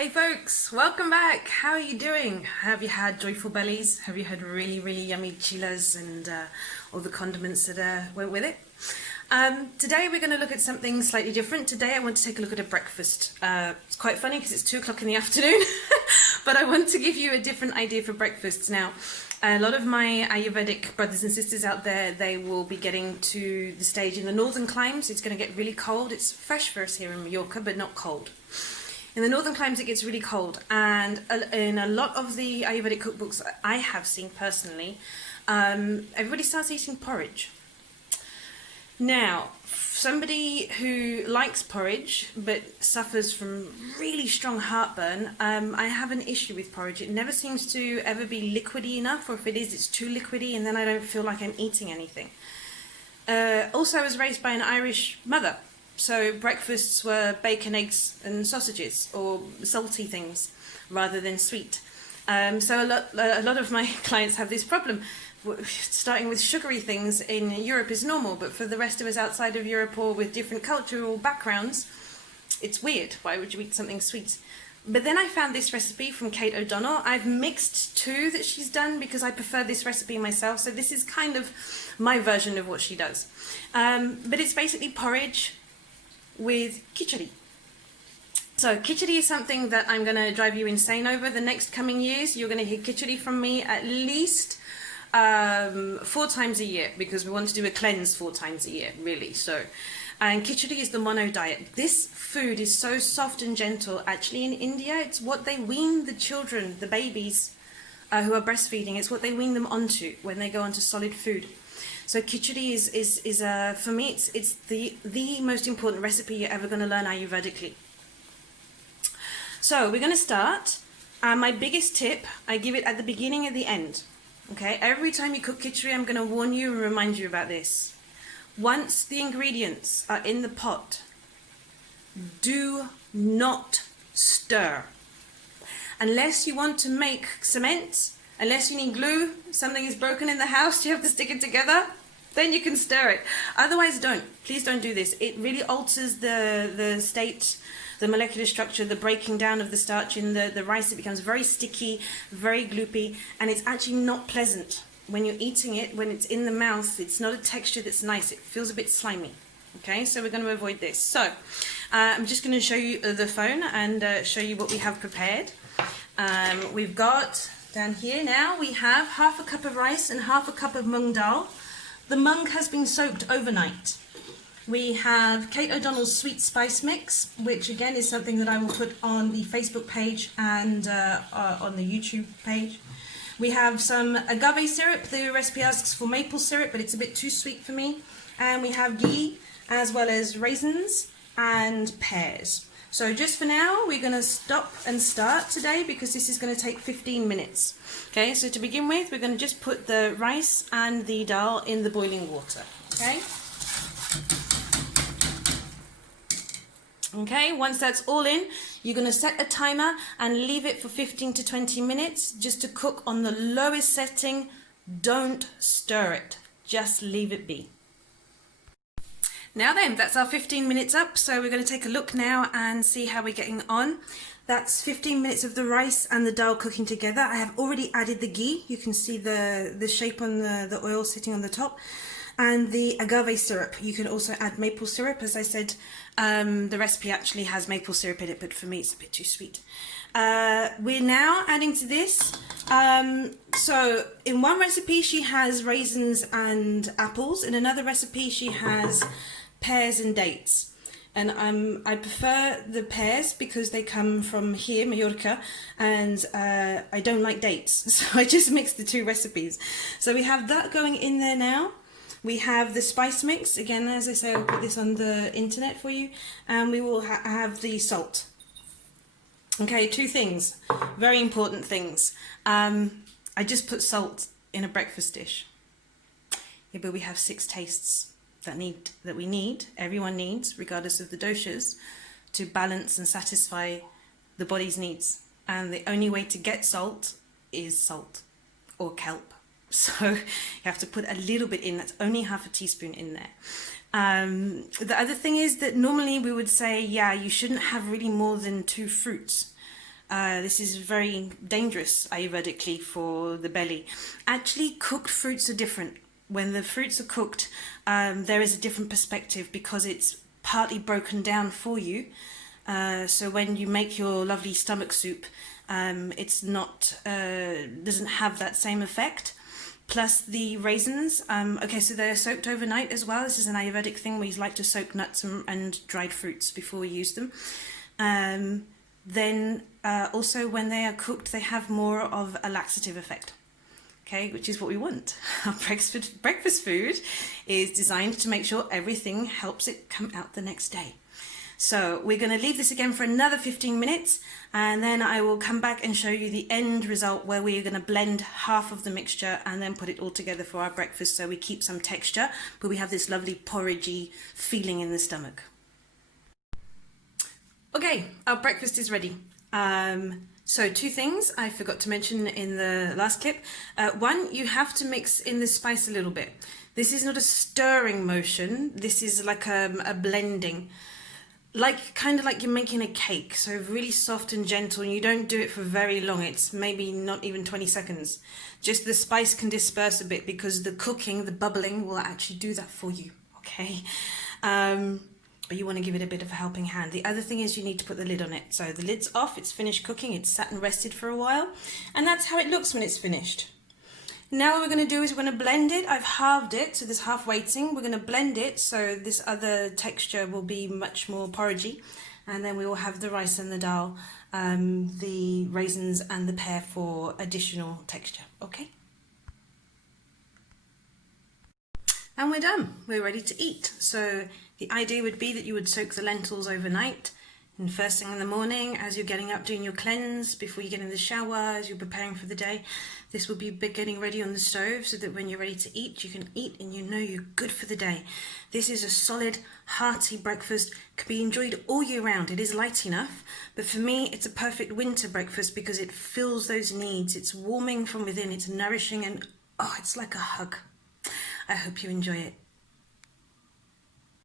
Hey folks, welcome back. How are you doing? Have you had joyful bellies? Have you had really, really yummy chilas and all the condiments that went with it? Today we're going to look at something slightly different. Today I want to take a look at a breakfast. It's quite funny because it's 2 o'clock in the afternoon, but I want to give you a different idea for breakfasts. Now, a lot of my Ayurvedic brothers and sisters out there, they will be getting to the stage in the northern climes. It's going to get really cold. It's fresh for us here in Mallorca, but not cold. In the northern climes it gets really cold, and in a lot of the Ayurvedic cookbooks I have seen personally, everybody starts eating porridge. Now, somebody who likes porridge but suffers from really strong heartburn, I have an issue with porridge. It never seems to ever be liquidy enough, or if it is, it's too liquidy, and then I don't feel like I'm eating anything. Also, I was raised by an Irish mother. So breakfasts were bacon, eggs and sausages, or salty things rather than sweet. So a lot of my clients have this problem. Starting with sugary things in Europe is normal, but for the rest of us outside of Europe or with different cultural backgrounds, it's weird. Why would you eat something sweet? But then I found this recipe from Kate O'Donnell. I've mixed 2 that she's done because I prefer this recipe myself. So this is kind of my version of what she does. But it's basically porridge with kitchari. So kitchari is something that I'm going to drive you insane over the next coming years. You're going to hear kitchari from me at least 4 times a year, because we want to do a cleanse 4 times a year, really. So, and kitchari is the mono diet. This food is so soft and gentle. Actually, in India, it's what they wean the children, the babies who are breastfeeding. It's what they wean them onto when they go onto solid food. So kitchari is for me, it's the most important recipe you're ever going to learn Ayurvedically. So we're going to start. My biggest tip, I give it at the beginning and the end. Okay, every time you cook kitchari, I'm going to warn you and remind you about this. Once the ingredients are in the pot, do not stir. Unless you want to make cement, unless you need glue, something is broken in the house, you have to stick it together, then you can stir it. Otherwise, don't. Please don't do this. It really alters the state, the molecular structure, the breaking down of the starch in the rice. It becomes very sticky, very gloopy, and it's actually not pleasant. When you're eating it, when it's in the mouth, it's not a texture that's nice. It feels a bit slimy. Okay, so we're going to avoid this. So, I'm just going to show you the phone and show you what we have prepared. We've got, down here now, we have half a cup of rice and half a cup of mung dal. The mung has been soaked overnight. We have Kate O'Donnell's sweet spice mix, which again is something that I will put on the Facebook page and on the YouTube page. We have some agave syrup. The recipe asks for maple syrup, but it's a bit too sweet for me. And we have ghee, as well as raisins and pears. So just for now, we're going to stop and start today because this is going to take 15 minutes. Okay, so to begin with, we're going to just put the rice and the dal in the boiling water. Okay? Okay, once that's all in, you're going to set a timer and leave it for 15 to 20 minutes just to cook on the lowest setting. Don't stir it. Just leave it be. Now then, that's our 15 minutes up, so we're going to take a look now and see how we're getting on. That's 15 minutes of the rice and the dal cooking together. I have already added the ghee. You can see the shape on the oil sitting on the top. And the agave syrup. You can also add maple syrup. As I said, the recipe actually has maple syrup in it, but for me it's a bit too sweet. We're now adding to this. So in one recipe she has raisins and apples. In another recipe she has pears and dates. And I prefer the pears because they come from here, Mallorca, and I don't like dates. So I just mixed the 2 recipes. So we have that going in there now. We have the spice mix. Again, as I say, I'll put this on the internet for you. And we will have the salt. Okay, 2 things. Very important things. I just put salt in a breakfast dish. Yeah, but we have 6 tastes that we need, everyone needs, regardless of the doshas, to balance and satisfy the body's needs. And the only way to get salt is salt or kelp. So you have to put a little bit in. That's only half a teaspoon in there. The other thing is that normally we would say, yeah, you shouldn't have really more than 2 fruits. This is very dangerous ayurvedically for the belly. Actually, cooked fruits are different. When the fruits are cooked, there is a different perspective because it's partly broken down for you. So when you make your lovely stomach soup, it's not doesn't have that same effect. Plus the raisins, okay, so they're soaked overnight as well. This is an Ayurvedic thing. We like to soak nuts and dried fruits before we use them. Then also when they are cooked, they have more of a laxative effect. Okay, which is what we want. Our breakfast food is designed to make sure everything helps it come out the next day. So we're going to leave this again for another 15 minutes, and then I will come back and show you the end result where we're going to blend half of the mixture and then put it all together for our breakfast, so we keep some texture, but we have this lovely porridgey feeling in the stomach. Okay, our breakfast is ready. So 2 things I forgot to mention in the last clip. One, you have to mix in the spice a little bit. This is not a stirring motion. This is like a blending, kind of like you're making a cake. So really soft and gentle, and you don't do it for very long. It's maybe not even 20 seconds. Just the spice can disperse a bit because the cooking, the bubbling will actually do that for you. Okay. But you want to give it a bit of a helping hand. The other thing is you need to put the lid on it. So the lid's off, it's finished cooking, it's sat and rested for a while, and that's how it looks when it's finished. Now what we're going to do is we're going to blend it. I've halved it, so there's half waiting. We're going to blend it so this other texture will be much more porridgey, and then we will have the rice and the dal, the raisins and the pear for additional texture. Okay? And we're done. We're ready to eat. So the idea would be that you would soak the lentils overnight, and first thing in the morning, as you're getting up doing your cleanse, before you get in the shower, as you're preparing for the day, this will be getting ready on the stove so that when you're ready to eat, you can eat and you know you're good for the day. This is a solid, hearty breakfast, can be enjoyed all year round. It is light enough, but for me, it's a perfect winter breakfast because it fills those needs. It's warming from within, it's nourishing, and oh, it's like a hug. I hope you enjoy it.